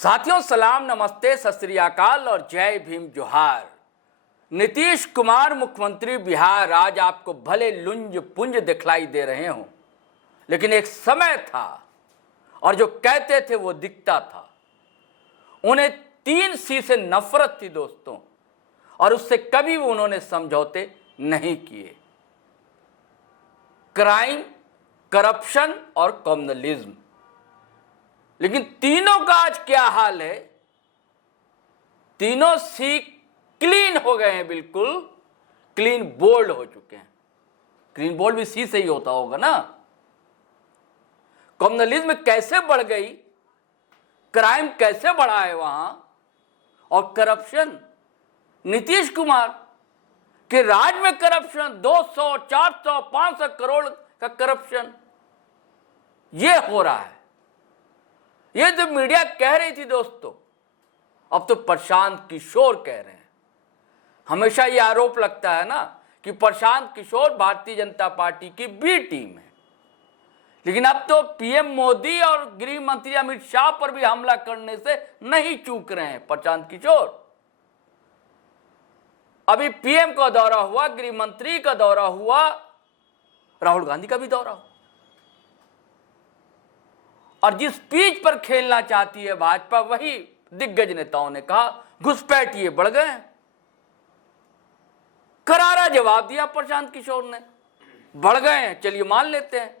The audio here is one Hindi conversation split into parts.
साथियों, सलाम, नमस्ते, सत श्री अकाल और जय भीम जोहार। नीतीश कुमार मुख्यमंत्री बिहार आज आपको भले लुंज पुंज दिखलाई दे रहे हों, लेकिन एक समय था और जो कहते थे वो दिखता था। उन्हें 3C से नफरत थी दोस्तों, और उससे कभी भी उन्होंने समझौते नहीं किए। क्राइम, करप्शन और कम्युनलिज्म। लेकिन तीनों का आज क्या हाल है? तीनों सी क्लीन हो गए हैं, बिल्कुल क्लीन बोल्ड हो चुके हैं। क्लीन बोल्ड भी सी से ही होता होगा ना। कम्युनलिज्म कैसे बढ़ गई, क्राइम कैसे बढ़ा है वहां, और करप्शन, नीतीश कुमार के राज में करप्शन, 200, 400, 500 करोड़ का करप्शन ये हो रहा है। ये जो मीडिया कह रही थी दोस्तों, अब तो प्रशांत किशोर कह रहे हैं। हमेशा ये आरोप लगता है ना कि प्रशांत किशोर भारतीय जनता पार्टी की बी टीम है, लेकिन अब तो पीएम मोदी और गृह मंत्री अमित शाह पर भी हमला करने से नहीं चूक रहे हैं प्रशांत किशोर। अभी पीएम का दौरा हुआ, गृह मंत्री का दौरा हुआ, राहुल गांधी का भी दौरा हुआ, और जिस पिच पर खेलना चाहती है भाजपा, वही दिग्गज नेताओं ने कहा घुसपैठिए बढ़ गए हैं। करारा जवाब दिया प्रशांत किशोर ने, बढ़ गए हैं, चलिए मान लेते हैं।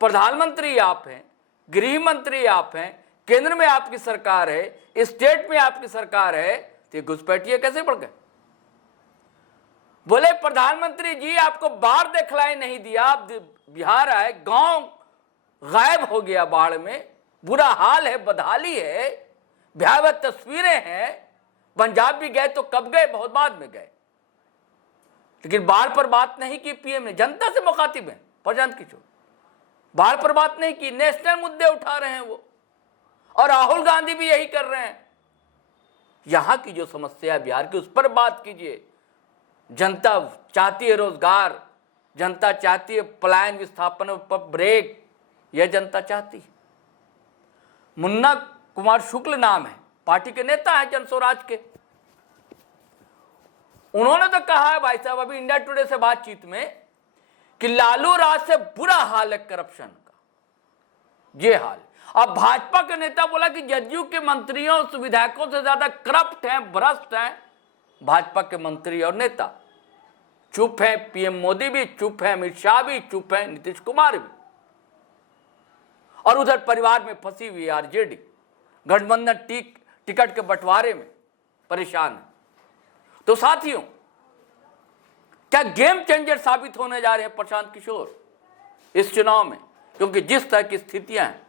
प्रधानमंत्री आप हैं, गृह मंत्री आप हैं, केंद्र में आपकी सरकार है, स्टेट में आपकी सरकार है, तो घुसपैठिए कैसे बढ़ गए? बोले प्रधानमंत्री जी आपको बाढ़ दिखलाई नहीं दिया, आप बिहार आए, गांव गायब हो गया बाढ़ में, बुरा हाल है, बदहाली है, भयावह तस्वीरें हैं। पंजाब भी गए तो कब गए? बहुत बाद में गए, लेकिन बाढ़ पर बात नहीं की पीएम ने। जनता से मुखातिब है प्रशांत किशोर, बाढ़ पर बात नहीं की। नेशनल मुद्दे उठा रहे हैं वो, और राहुल गांधी भी यही कर रहे हैं। यहां की जो समस्या है बिहार की, उस पर बात कीजिए। जनता चाहती है रोजगार, जनता चाहती है पलायन विस्थापन पर ब्रेक, यह जनता चाहती है। मुन्ना कुमार शुक्ल नाम है, पार्टी के नेता है जन स्वराज के। उन्होंने तो कहा है भाई साहब अभी इंडिया टुडे से बातचीत में कि लालू राज से बुरा हाल है करप्शन का, ये हाल। अब भाजपा के नेता बोला कि जदयू के मंत्रियों विधायकों से ज्यादा करप्ट हैं, भ्रष्ट हैं भाजपा के मंत्री और नेता। चुप है पीएम मोदी भी, चुप है अमित शाह भी, चुप है नीतीश कुमार भी, और उधर परिवार में फंसी हुई आरजेडी गठबंधन टिकट के बंटवारे में परेशान है। तो साथियों, क्या गेम चेंजर साबित होने जा रहे हैं प्रशांत किशोर इस चुनाव में? क्योंकि जिस तरह की स्थितियां हैं,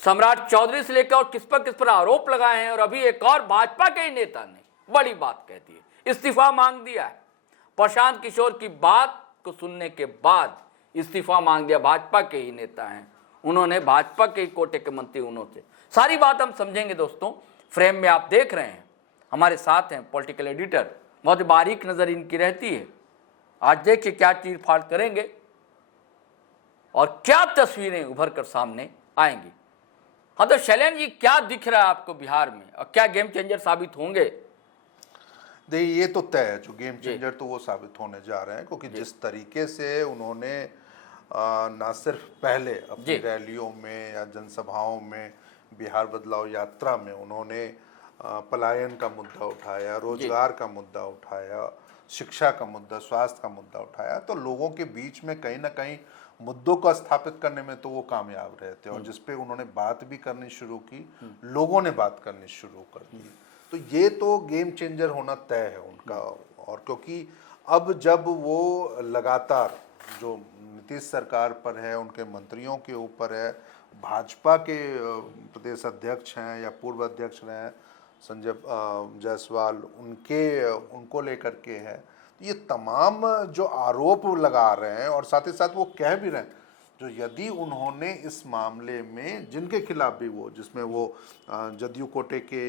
सम्राट चौधरी से लेकर और किस पर आरोप लगाए हैं, और अभी एक और भाजपा के ही नेता ने बड़ी बात कह दी है, इस्तीफा मांग दिया है। प्रशांत किशोर की बात को सुनने के बाद इस्तीफा मांग दिया। भाजपा के ही नेता हैं, उन्होंने भाजपा के कोटे के मंत्री, उन्होंने सारी बात हम समझेंगे दोस्तों। फ्रेम में आप देख रहे हैं, हमारे साथ हैं पॉलिटिकल एडिटर, बहुत बारीक नजर इनकी रहती है। आज देखिए क्या चीर फाड़ करेंगे और क्या तस्वीरें उभर कर सामने आएंगी। हाँ तो शैलेंद्र जी, क्या दिख रहा है आपको बिहार में, और क्या गेम चेंजर साबित होंगे? देखिए, ये तो तय है, जो गेम चेंजर तो वो साबित होने जा रहे हैं, क्योंकि जिस तरीके से उन्होंने ना सिर्फ पहले अपनी रैलियों में या जनसभाओं में, बिहार बदलाव यात्रा में उन्होंने पलायन का मुद्दा उठाया, रोजगार का मुद्दा उठाया, शिक्षा का मुद्दा, स्वास्थ्य का मुद्दा उठाया, तो लोगों के बीच में कहीं ना कहीं मुद्दों को स्थापित करने में तो वो कामयाब रहे थे, और जिसपे उन्होंने बात भी करनी शुरू की, लोगों ने बात करनी शुरू कर दी। तो ये तो गेम चेंजर होना तय है उनका। और क्योंकि अब जब वो लगातार जो नीतीश सरकार पर है, उनके मंत्रियों के ऊपर है, भाजपा के प्रदेश अध्यक्ष हैं या पूर्व अध्यक्ष रहे हैं संजय जायसवाल, उनको लेकर के है, तो ये तमाम जो आरोप लगा रहे हैं, और साथ ही साथ वो कह भी रहे हैं जो यदि उन्होंने इस मामले में जिनके खिलाफ भी वो, जिसमें वो जदयू कोटे के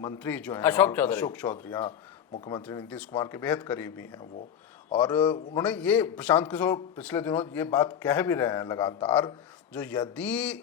मंत्री जो हैं अशोक चौधरी, हाँ, मुख्यमंत्री नीतीश कुमार के बेहद करीबी हैं वो, और उन्होंने ये, प्रशांत किशोर पिछले दिनों ये बात कह भी रहे हैं लगातार, जो यदि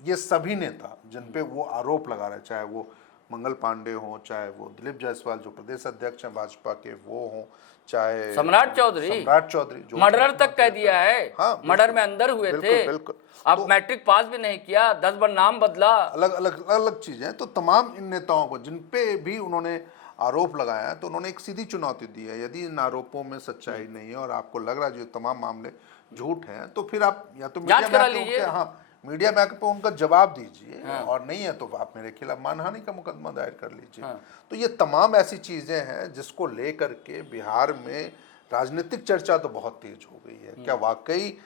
ये सभी नेता जिन पे वो आरोप लगा रहे हैं, चाहे वो मंगल पांडे हो, चाहे वो दिलीप जायसवाल जो प्रदेश अध्यक्ष हैं भाजपा के वो हों, चाहे सम्राट चौधरी जो मर्डर तक कह दिया है। हाँ, मर्डर में अंदर हुए थे। बिल्कुल। आप मैट्रिक पास भी नहीं किया, 10 बार नाम बदला। अलग अलग अलग चीजें। तो तमाम इन नेताओं को जिन पे भी उन्होंने आरोप लगाया तो उन्होंने एक सीधी चुनौती दी है, यदि इन आरोपों में सच्चाई नहीं है और आपको लग रहा है जो तमाम मामले झूठ हैं, तो फिर आप या तो जांच करा लीजिए। हाँ, मीडिया में पे उनका जवाब दीजिए। हाँ। और नहीं है तो आप मेरे खिलाफ मानहानि का मुकदमा दायर कर लीजिए। हाँ। तो ये तमाम ऐसी चीजें हैं जिसको लेकर के बिहार में राजनीतिक चर्चा तो बहुत तेज हो गई है। क्या वाकई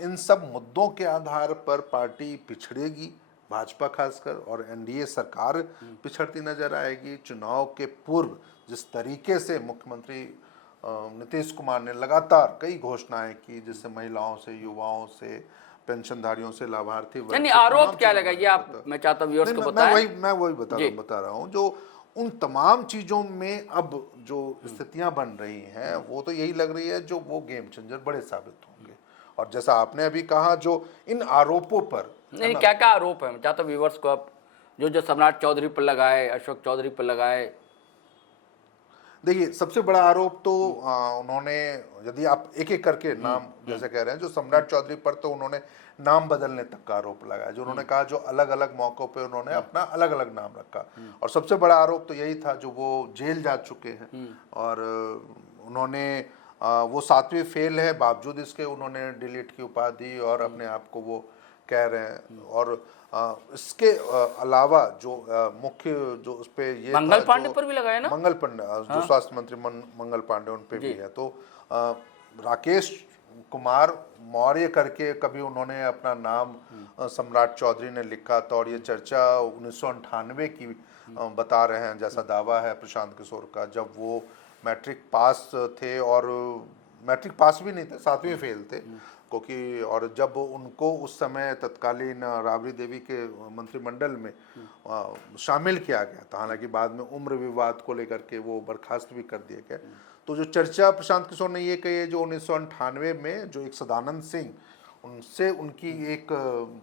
इन सब मुद्दों के आधार पर पार्टी पिछड़ेगी, भाजपा खासकर, और एनडीए सरकार पिछड़ती नजर आएगी? चुनाव के पूर्व जिस तरीके से मुख्यमंत्री नीतीश कुमार ने लगातार कई घोषणाएं की, जिससे महिलाओं से, युवाओं से, पेंशनधारियों से, लाभार्थी वर्ग नहीं, से, आरोप क्या लगाइए आप, मैं चाहता हूं व्यूअर्स को बताएं। मैं वही बता रहा हूं जो उन तमाम चीजों में अब जो स्थितियां बन रही हैं वो तो यही लग रही है जो वो गेम चेंजर बड़े साबित होंगे। और जैसा आपने अभी कहा, जो इन आरोपों पर नहीं, क्या क्या आरोप है, मैं चाहता हूं व्यूअर्स को आप जो सम्राट चौधरी पर लगाए, अशोक चौधरी पर लगाए। देखिए, सबसे बड़ा आरोप तो उन्होंने, यदि आप एक एक करके नाम जैसे कह रहे हैं, जो सम्राट चौधरी पर तो उन्होंने नाम बदलने तक का आरोप लगाया। जो उन्होंने कहा जो अलग अलग मौकों पे उन्होंने अपना अलग अलग नाम रखा। और सबसे बड़ा आरोप तो यही था जो वो जेल जा चुके हैं और उन्होंने वो 7वीं फेल है बावजूद इसके उन्होंने डिलीट की उपाधि और अपने आप को वो कह रहे हैं। और इसके अलावा जो मुख्य जो उस पे ये मंगल पांडे पर भी लगाया ना, मंगल पांडे जो स्वास्थ्य मंत्री मंगल पांडे, उन पे भी है। तो राकेश कुमार मौर्य करके कभी उन्होंने अपना नाम सम्राट चौधरी ने लिखा था और ये चर्चा 1998 की बता रहे हैं, जैसा दावा है प्रशांत किशोर का, जब वो मैट्रिक पास थे और मैट्रिक पास भी नहीं थे, 7वीं फेल थे क्योंकि, और जब उनको उस समय तत्कालीन राबड़ी देवी के मंत्रिमंडल में शामिल किया गया था, हालांकि बाद में उम्र विवाद को लेकर के वो बर्खास्त भी कर दिए गए। तो जो चर्चा प्रशांत किशोर ने ये कही है जो 1998 में जो एक सदानंद सिंह, उनसे उनकी एक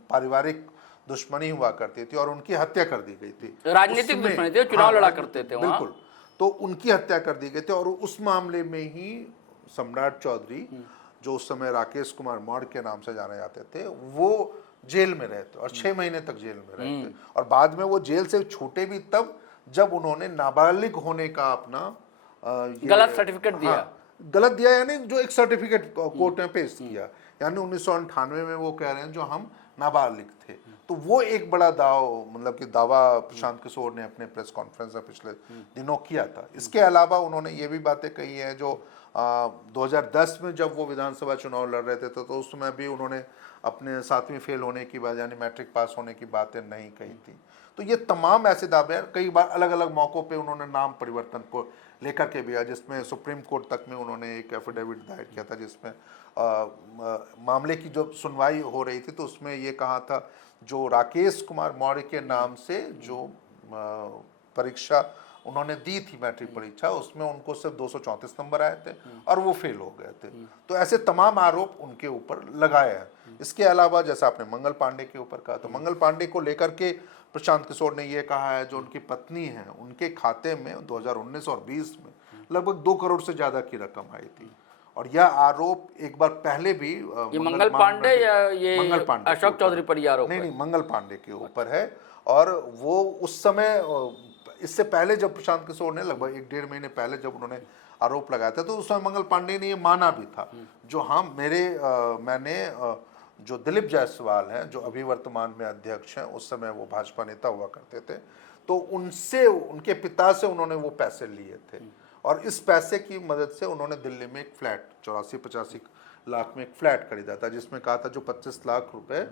पारिवारिक दुश्मनी हुआ करती थी और उनकी हत्या कर दी गई थी। राजनीतिक दुश्मनी थी, चुनाव लड़ा करते थे वहाँ। बिल्कुल। तो उनकी हत्या कर दी गई थी और उस मामले में ही सम्राट चौधरी, जो उस समय राकेश कुमार मौर्य के नाम से जाने जाते थे, वो जेल में रहे थे और 6 महीने तक जेल में रहे थे। और बाद में वो जेल से छूटे भी तब जब उन्होंने नाबालिग होने का अपना गलत सर्टिफिकेट दिया। गलत दिया, यानी जो एक सर्टिफिकेट कोर्ट में पेश किया, यानी 1998 में वो कह रहे हैं जो हम नाबालिग थे। तो वो एक बड़ा मतलब कि दावा प्रशांत किशोर ने अपने प्रेस कॉन्फ्रेंस में पिछले दिनों किया था। इसके अलावा उन्होंने ये भी बातें कही हैं जो 2010 में जब वो विधानसभा चुनाव लड़ रहे थे तो उस समय भी उन्होंने अपने 7वीं फेल होने की बात, यानी मैट्रिक पास होने की बातें नहीं कही थी। तो ये तमाम ऐसे दावे कई बार अलग अलग मौक़ों पे उन्होंने नाम परिवर्तन को लेकर के भी, जिसमें सुप्रीम कोर्ट तक में उन्होंने एक एफिडेविट दायर किया था जिसमें मामले की जो सुनवाई हो रही थी तो उसमें ये कहा था जो राकेश कुमार मौर्य के नाम से जो परीक्षा उन्होंने दी थी, मैट्रिक परीक्षा, उसमें उनको सिर्फ 234 नंबर आए थे और वो फेल हो गए थे। तो ऐसे तमाम आरोप उनके ऊपर लगाए हैं। इसके अलावा जैसा आपने मंगल पांडे के ऊपर कहा, तो मंगल पांडे को लेकर के प्रशांत किशोर ने ये कहा है जो उनकी पत्नी है उनके खाते में 2019 और 20 में लगभग 2 करोड़ से ज्यादा की रकम आई थी। और यह आरोप एक बार पहले भी ये मंगल पांडे या ये अशोक चौधरी पर आरोप? नहीं, मंगल पांडे के ऊपर है। और वो उस समय, इससे पहले जब प्रशांत किशोर ने लगभग 1-1.5 महीने पहले जब उन्होंने आरोप लगाया था तो उस समय मंगल पांडे ने ये माना भी था। जो मैंने जो दिलीप जायसवाल हैं जो अभी वर्तमान में अध्यक्ष हैं, उस समय वो भाजपा नेता हुआ करते थे, तो उनसे, उनके पिता से उन्होंने वो पैसे लिए थे और इस पैसे की मदद से उन्होंने दिल्ली में एक फ्लैट 84-85 लाख में एक फ्लैट खरीदा था, जिसमें कहा था जो 25 लाख रुपए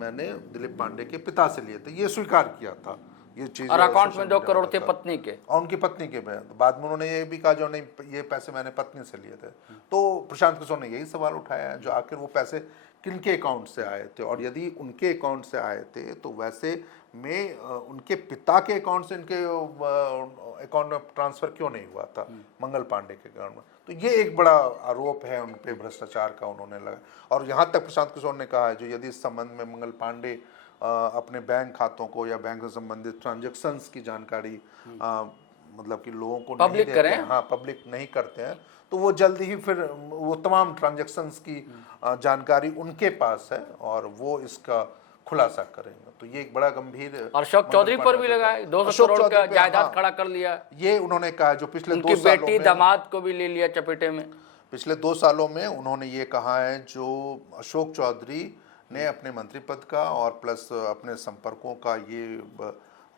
मैंने दिलीप पांडे के पिता से लिए थे, ये स्वीकार किया था ये चीज। और अकाउंट में 2 करोड़ थे पत्नी के, और उनकी पत्नी के में। बाद में उन्होंने ये भी कहा जो नहीं, ये पैसे मैंने पत्नी से लिए थे। तो प्रशांत किशोर ने यही सवाल उठाया है जो आखिर वो पैसे किनके अकाउंट से आए थे, और यदि उनके अकाउंट से आए थे तो वैसे में उनके पिता के अकाउंट से इनके अकाउंट में ट्रांसफर क्यों नहीं हुआ था मंगल पांडे के अकाउंट में? तो ये एक बड़ा आरोप है उन पे भ्रष्टाचार का उन्होंने लगा। और यहाँ तक प्रशांत किशोर ने कहा है जो यदि इस संबंध में मंगल पांडे अपने बैंक खातों को या बैंक से संबंधित ट्रांजैक्शंस की जानकारी मतलब कि लोगों को नहीं पब्लिक देते करें। हैं, हाँ पब्लिक नहीं करते हैं, तो वो जल्दी ही फिर वो तमाम ट्रांजैक्शंस की जानकारी उनके पास है और वो इसका खुलासा करेंगे। तो ये एक बड़ा गंभीर और अशोक चौधरी पर भी लगा है, 200 अशोक करोड़ चौधरी का पे, जायदाद हाँ, खड़ा कर लिया। ये उन्होंने कहा जो पिछले उनकी 2 सालों बेटी में, दामाद को भी ले लिया चपेटे में। पिछले 2 सालों में उन्होंने ये कहा है जो अशोक चौधरी ने अपने मंत्री पद का और प्लस अपने संपर्कों का ये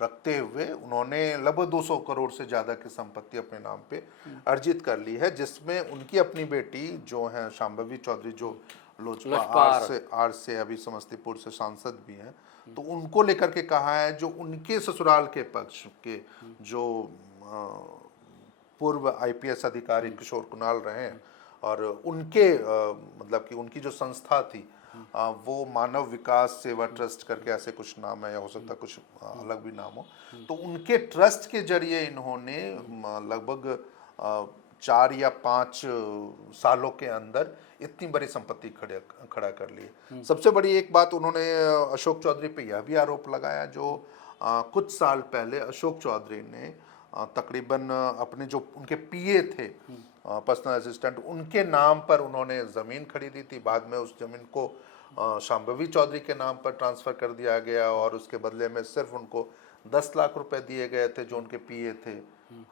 रखते हुए उन्होंने लगभग 200 करोड़ से ज़्यादा की संपत्ति अपने नाम पे अर्जित कर ली है, जिसमें उनकी अपनी बेटी जो है शांभवी चौधरी, जो लोजपा आर से अभी समस्तीपुर से सांसद भी हैं, तो उनको लेकर के कहा है जो उनके ससुराल के पक्ष के जो पूर्व आईपीएस अधिकारी किशोर कुणाल रहे हैं और उनके मतलब कि उनकी जो संस्था थी वो मानव विकास सेवा ट्रस्ट करके ऐसे कुछ नाम है, या हो सकता कुछ अलग भी नाम हो, तो उनके ट्रस्ट के जरिए इन्होंने लगभग 4 या 5 सालों के अंदर इतनी बड़ी संपत्ति खड़ा कर ली। सबसे बड़ी एक बात उन्होंने अशोक चौधरी पे यह भी आरोप लगाया जो कुछ साल पहले अशोक चौधरी ने तकरीबन अपने जो उनके पीए थे, पर्सनल असिस्टेंट, उनके नाम पर उन्होंने ज़मीन खरीदी थी। बाद में उस ज़मीन को शांभवी चौधरी के नाम पर ट्रांसफ़र कर दिया गया और उसके बदले में सिर्फ उनको 10 लाख रुपए दिए गए थे जो उनके पीए थे।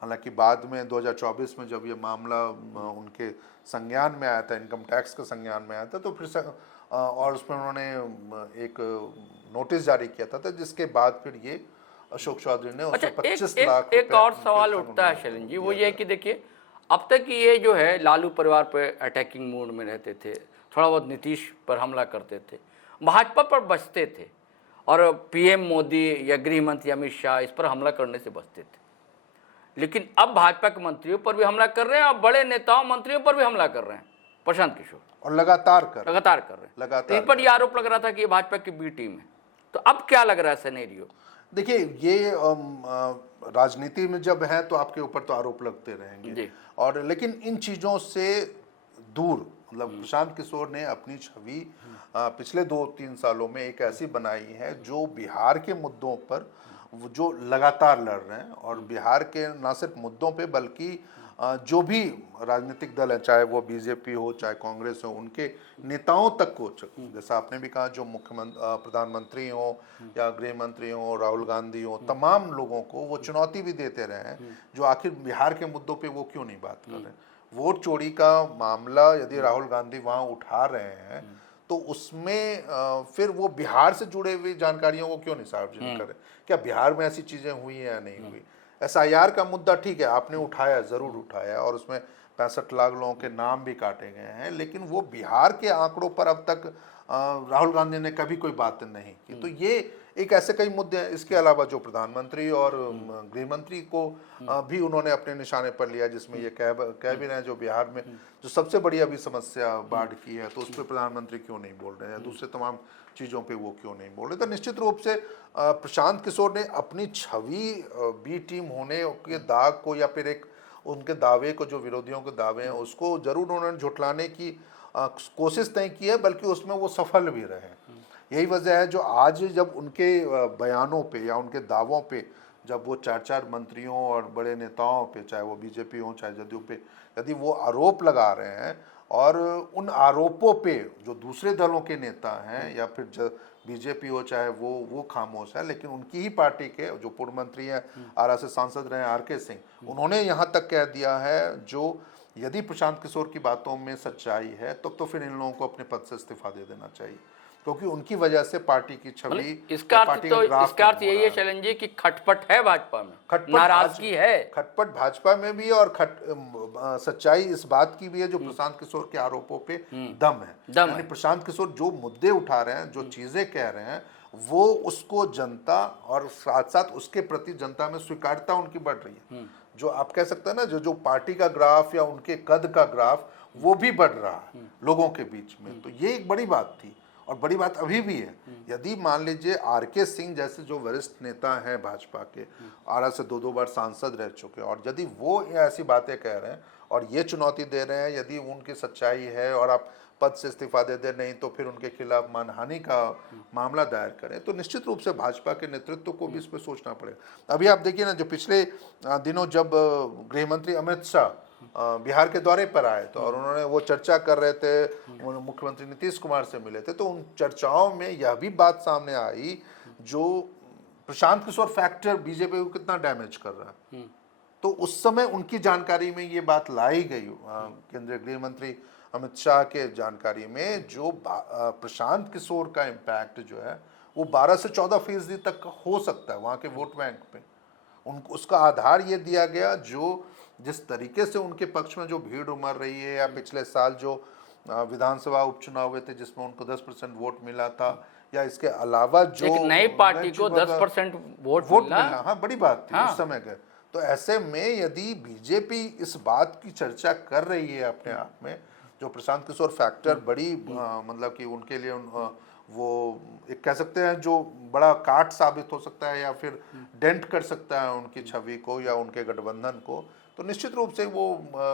हालांकि बाद में 2024 में जब ये मामला उनके संज्ञान में आया था, इनकम टैक्स के संज्ञान में आया था, तो फिर और उसमें उन्होंने एक नोटिस जारी किया था, जिसके बाद फिर ये अशोक चौधरी ने उसको 25 लाख एक और सवाल उठता है शैलेंद्र जी, वो ये है कि देखिए अब तक ये जो है लालू परिवार पे अटैकिंग मूड में रहते थे, थोड़ा बहुत नीतीश पर हमला करते थे, भाजपा पर बचते थे और पीएम मोदी या गृह मंत्री अमित शाह इस पर हमला करने से बचते थे। लेकिन अब भाजपा के मंत्रियों पर भी हमला कर रहे हैं और बड़े नेताओं मंत्रियों पर भी हमला कर रहे हैं, प्रशांत किशोर, और लगातार कर रहे हैं। तो इन पर यह आरोप लग रहा था कि ये भाजपा की बी टीम है। तो अब क्या लग रहा है सिनेरियो? देखिए, ये राजनीति में जब है तो आपके ऊपर तो आरोप लगते रहेंगे, और लेकिन इन चीज़ों से दूर, मतलब प्रशांत किशोर ने अपनी छवि पिछले 2-3 सालों में एक ऐसी बनाई है जो बिहार के मुद्दों पर जो लगातार लड़ रहे हैं, और बिहार के ना सिर्फ मुद्दों पे बल्कि जो भी राजनीतिक दल है, चाहे वो बीजेपी हो चाहे कांग्रेस हो, उनके नेताओं तक को, जैसा आपने भी कहा, जो मुख्यमंत्री प्रधानमंत्री हो या गृह मंत्री हो, राहुल गांधी हो, तमाम लोगों को वो चुनौती भी देते रहे हैं जो आखिर बिहार के मुद्दों पे वो क्यों नहीं बात कर रहे। वोट चोरी का मामला यदि राहुल गांधी वहाँ उठा रहे हैं तो उसमें फिर वो बिहार से जुड़े हुए जानकारियों को क्यों नहीं सार्वजनिक कर रहे? क्या बिहार में ऐसी चीज़ें हुई हैं या नहीं हुई? एसआईआर का मुद्दा ठीक है, आपने उठाया, ज़रूर उठाया, और उसमें 65 लाख लोगों के नाम भी काटे गए हैं, लेकिन वो बिहार के आंकड़ों पर अब तक राहुल गांधी ने कभी कोई बात नहीं की। तो ये एक ऐसे कई मुद्दे हैं। इसके अलावा जो प्रधानमंत्री और गृह मंत्री को भी उन्होंने अपने निशाने पर लिया, जिसमें ये कह भी रहे हैं जो बिहार में जो सबसे बड़ी अभी समस्या बाढ़ की है, तो उस पर प्रधानमंत्री क्यों नहीं बोल रहे हैं, दूसरे तमाम चीज़ों पे वो क्यों नहीं बोल रहे। तो निश्चित रूप से प्रशांत किशोर ने अपनी छवि बी टीम होने के दाग को, या फिर एक उनके दावे को, जो विरोधियों के दावे हैं, उसको जरूर उन्होंने झुठलाने की कोशिश नहीं की है, बल्कि उसमें वो सफल भी रहे। यही वजह है जो आज जब उनके बयानों पे या उनके दावों पे, जब वो 4-4 मंत्रियों और बड़े नेताओं पे, चाहे वो बीजेपी हो चाहे जदयू पे, यदि वो आरोप लगा रहे हैं और उन आरोपों पे जो दूसरे दलों के नेता हैं या फिर बीजेपी हो चाहे वो खामोश है, लेकिन उनकी ही पार्टी के जो पूर्व मंत्री हैं, आरा से सांसद रहे आर.के. सिंह, उन्होंने यहाँ तक कह दिया है जो यदि प्रशांत किशोर की बातों में सच्चाई है तो फिर इन लोगों को अपने पद से इस्तीफा दे देना चाहिए, क्योंकि उनकी वजह से पार्टी की छवि, इसका अर्थ यही है शैलेंद्र जी कि खटपट है भाजपा में, नाराजगी है, खटपट भाजपा में भी, और सच्चाई इस बात की भी है जो प्रशांत किशोर के आरोपों पे दम है। यानी प्रशांत किशोर जो मुद्दे उठा रहे हैं, जो चीजें कह रहे हैं, वो उसको जनता और साथ साथ उसके प्रति जनता में स्वीकार्यता उनकी बढ़ रही है। जो आप कह सकते हैं ना, जो पार्टी का ग्राफ या उनके कद का ग्राफ, वो भी बढ़ रहा है लोगों के बीच में। तो ये एक बड़ी बात थी, और बड़ी बात अभी भी है। यदि मान लीजिए आर.के. सिंह जैसे जो वरिष्ठ नेता हैं भाजपा के, आरा से 2 बार सांसद रह चुके, और यदि वो ऐसी बातें कह रहे हैं और ये चुनौती दे रहे हैं, यदि उनकी सच्चाई है और आप पद से इस्तीफा दे दे, नहीं तो फिर उनके खिलाफ मानहानि का मामला दायर करें, तो निश्चित रूप से भाजपा के नेतृत्व को भी इस पर सोचना पड़ेगा। अभी आप देखिए ना, जो पिछले दिनों जब गृह मंत्री अमित शाह बिहार के दौरे पर आए तो और उन्होंने वो चर्चा कर रहे थे, मुख्यमंत्री नीतीश कुमार से मिले थे, तो उन चर्चाओं में यह भी बात सामने आई जो प्रशांत किशोर फैक्टर बीजेपी को कितना डैमेज कर रहा है। तो उस समय उनकी जानकारी में ये बात लाई गई, केंद्रीय गृह मंत्री अमित शाह के जानकारी में, जो प्रशांत किशोर का इम्पैक्ट जो है वो 12 से 14% तक हो सकता है वहाँ के वोट बैंक पे। उनको उसका आधार ये दिया गया, जो जिस तरीके से उनके पक्ष में जो भीड़ उमड़ रही है, या पिछले साल जो विधानसभा उपचुनाव हुए थे जिसमें उनको 10% वोट मिला था, या इसके अलावा जो एक नई पार्टी को 10% वोट मिलना, हाँ बड़ी बात थी उस समय के। तो ऐसे में यदि बीजेपी इस बात की चर्चा कर रही है अपने आप में, जो प्रशांत किशोर फैक्टर बड़ी मतलब कि उनके लिए वो एक कह सकते हैं जो बड़ा काट साबित हो सकता है, या फिर डेंट कर सकता है उनकी छवि को या उनके गठबंधन को, तो निश्चित रूप से वो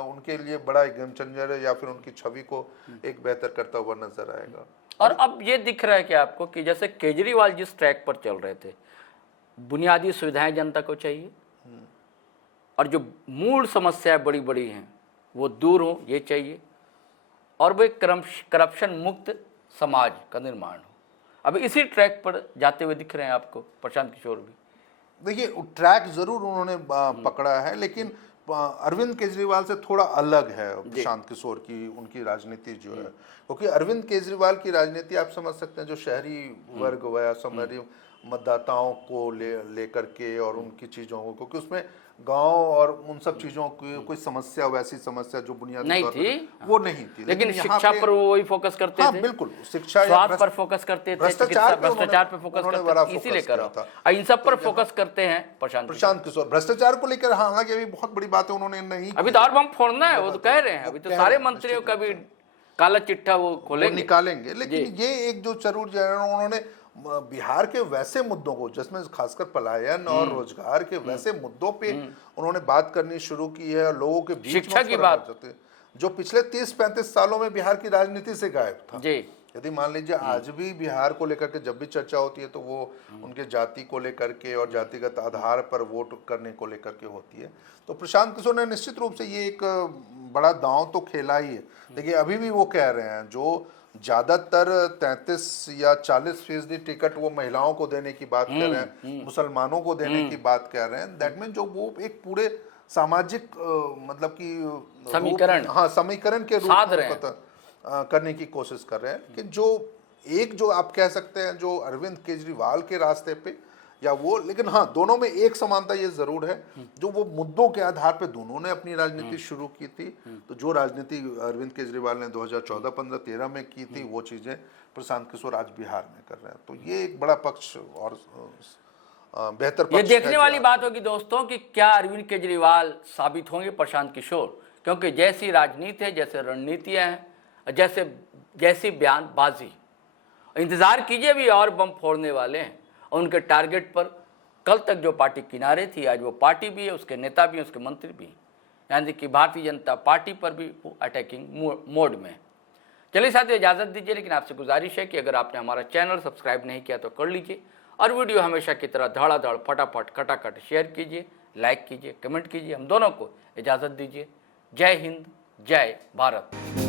उनके लिए बड़ा एक गेम चेंजर है, या फिर उनकी छवि को एक बेहतर करता हुआ नजर आएगा। और अब ये दिख रहा है कि आपको कि जैसे केजरीवाल जिस ट्रैक पर चल रहे थे, बुनियादी सुविधाएं जनता को चाहिए और जो मूल समस्याएं बड़ी बड़ी हैं वो दूर हो, ये चाहिए, और वो एक करप्शन मुक्त समाज का निर्माण हो। अब इसी ट्रैक पर जाते हुए दिख रहे हैं आपको प्रशांत किशोर भी। देखिए ट्रैक जरूर उन्होंने पकड़ा है, लेकिन अरविंद केजरीवाल से थोड़ा अलग है प्रशांत किशोर की उनकी राजनीति जो है, क्योंकि अरविंद केजरीवाल की राजनीति आप समझ सकते हैं जो शहरी वर्ग व शहरी मतदाताओं को लेकर के और उनकी चीजों को, क्योंकि उसमें गांव और उन सब चीजों की कोई समस्या, वैसी समस्या जो बुनियादी नहीं तौर थी, पर वो नहीं थी। लेकिन शिक्षा पर वो वही फोकस करते थे, बिल्कुल शिक्षा, स्वास्थ्य पर फोकस करते थे, भ्रष्टाचार पे फोकस करते थे, इसीलिए करो इन सब पर फोकस करते हैं प्रशांत किशोर। भ्रष्टाचार को लेकर हालांकि अभी बहुत बड़ी बातें उन्होंने नहीं, अभी तो और बम फोड़ना है, वो तो कह रहे हैं, अभी तो सारे मंत्रियों का भी काला चिट्ठा वो खोलेंगे, निकालेंगे। लेकिन ये एक जो जरूर उन्होंने बिहार के वैसे मुद्दों को, जिसमें खासकर पलायन और रोजगार के वैसे मुद्दों पे उन्होंने बात करनी शुरू की है, लोगों के बीच शिक्षा की बात जो पिछले 30-35 सालों में बिहार की राजनीति से गायब था। जी। यदि मान लीजिए आज भी बिहार को लेकर के जब भी चर्चा होती है तो वो उनके जाति को लेकर के और जातिगत आधार पर वोट करने को लेकर के होती है। तो प्रशांत किशोर ने निश्चित रूप से ये एक बड़ा दांव तो खेला ही है। देखिए अभी भी वो कह रहे हैं जो ज्यादातर 33 या 40% टिकट वो महिलाओं को देने की बात कर रहे हैं, मुसलमानों को देने की बात कर रहे हैं, दैट मीन जो वो एक पूरे सामाजिक मतलब कि समीकरण, हाँ समीकरण के रूप में करने की कोशिश कर रहे हैं। लेकिन जो आप कह सकते हैं जो अरविंद केजरीवाल के रास्ते पे या वो, लेकिन हाँ दोनों में एक समानता ये जरूर है, जो वो मुद्दों के आधार पे दोनों ने अपनी राजनीति शुरू की थी। तो जो राजनीति अरविंद केजरीवाल ने 2014, 15, 13 में की थी वो चीजें प्रशांत किशोर आज बिहार में कर रहे हैं। तो ये एक बड़ा पक्ष और बेहतर पक्ष ये देखने वाली बात होगी दोस्तों कि क्या अरविंद केजरीवाल साबित होंगे प्रशांत किशोर, क्योंकि जैसी राजनीति है, जैसे रणनीतियां हैं, जैसी बयानबाजी, इंतजार कीजिए भी और बम फोड़ने वाले हैं। और उनके टारगेट पर कल तक जो पार्टी किनारे थी आज वो पार्टी भी है, उसके नेता भी हैं, उसके मंत्री भी हैं, यानी कि भारतीय जनता पार्टी पर भी वो अटैकिंग मोड में। चलिए साथियों इजाज़त दीजिए, लेकिन आपसे गुजारिश है कि अगर आपने हमारा चैनल सब्सक्राइब नहीं किया तो कर लीजिए, और वीडियो हमेशा की तरह धड़ाधड़ फटाफट खटाखट शेयर कीजिए, लाइक कीजिए, कमेंट कीजिए। हम दोनों को इजाज़त दीजिए। जय हिंद, जय भारत।